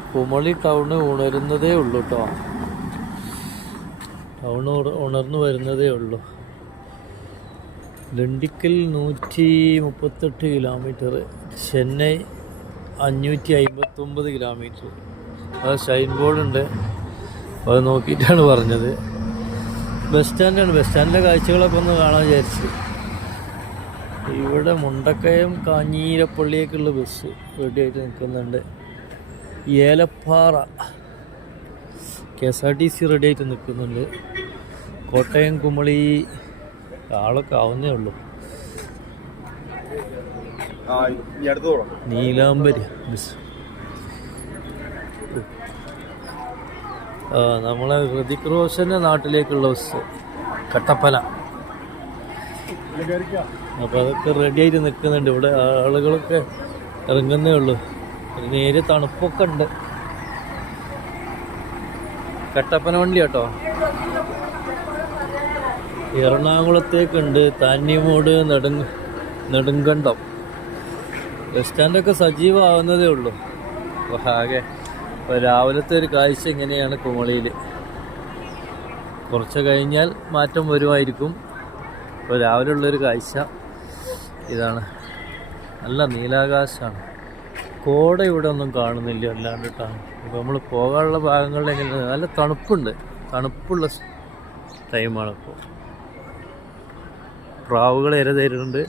Kumily town ഉണരുന്നതേ ഉള്ളൂ കേട്ടോ. Town ഉണർന്നു വരുന്നതേ ഉള്ളൂ. Dindigul 138 kilometre, Chennai 559 kilometre. അത് ഷൈൻ ബോർഡുണ്ട്, അത് നോക്കിയിട്ടാണ് പറഞ്ഞത്. ബസ് സ്റ്റാൻഡാണ്. ബസ് സ്റ്റാൻഡിലെ കാഴ്ചകളൊക്കെ ഒന്ന് കാണാൻ വിചാരിച്ച്. ഇവിടെ മുണ്ടക്കയം കാഞ്ഞീരപ്പള്ളിയേക്കുള്ള ബസ് റെഡിയായിട്ട് നിൽക്കുന്നുണ്ട്. ഏലപ്പാറ KSRTC റെഡിയായിട്ട് നിൽക്കുന്നുണ്ട്. കോട്ടയം കുമളി ആളൊക്കെ ആവുന്നേ ഉള്ളൂ. നീലാംബരി ബസ്. നമ്മളെ ഹൃതിക് റോഷൻ്റെ നാട്ടിലേക്കുള്ള ബസ് കട്ടപ്പന. അപ്പോൾ അതൊക്കെ റെഡിയായിട്ട് നിൽക്കുന്നുണ്ട്. ഇവിടെ ആളുകളൊക്കെ ഇറങ്ങുന്നേ ഉള്ളൂ. നേരിയ തണുപ്പൊക്കെ ഉണ്ട്. കട്ടപ്പന വണ്ടി കേട്ടോ. എറണാകുളത്തേക്കുണ്ട്, താന്നിമൂട്, നെടുങ്കണ്ടം. ബസ് സ്റ്റാൻഡൊക്കെ സജീവമാവുന്നതേ ഉള്ളൂ. അപ്പോൾ ആകെ ഇപ്പോൾ രാവിലത്തെ ഒരു കാഴ്ച ഇങ്ങനെയാണ് കുമളിയിൽ. കുറച്ച് കഴിഞ്ഞാൽ മാറ്റം വരുമായിരിക്കും. ഇപ്പോൾ രാവിലെ ഉള്ളൊരു കാഴ്ച ഇതാണ്. നല്ല നീലാകാശമാണ്. കോട ഇവിടെ ഒന്നും കാണുന്നില്ല അല്ലാണ്ടിട്ടാണ്. ഇപ്പോൾ നമ്മൾ പോകാനുള്ള ഭാഗങ്ങളിൽ എങ്ങനെ നല്ല തണുപ്പുണ്ട്. തണുപ്പുള്ള ടൈമാണ് ഇപ്പോൾ. പ്രാവുകൾ ഇര തരുന്നുണ്ട്.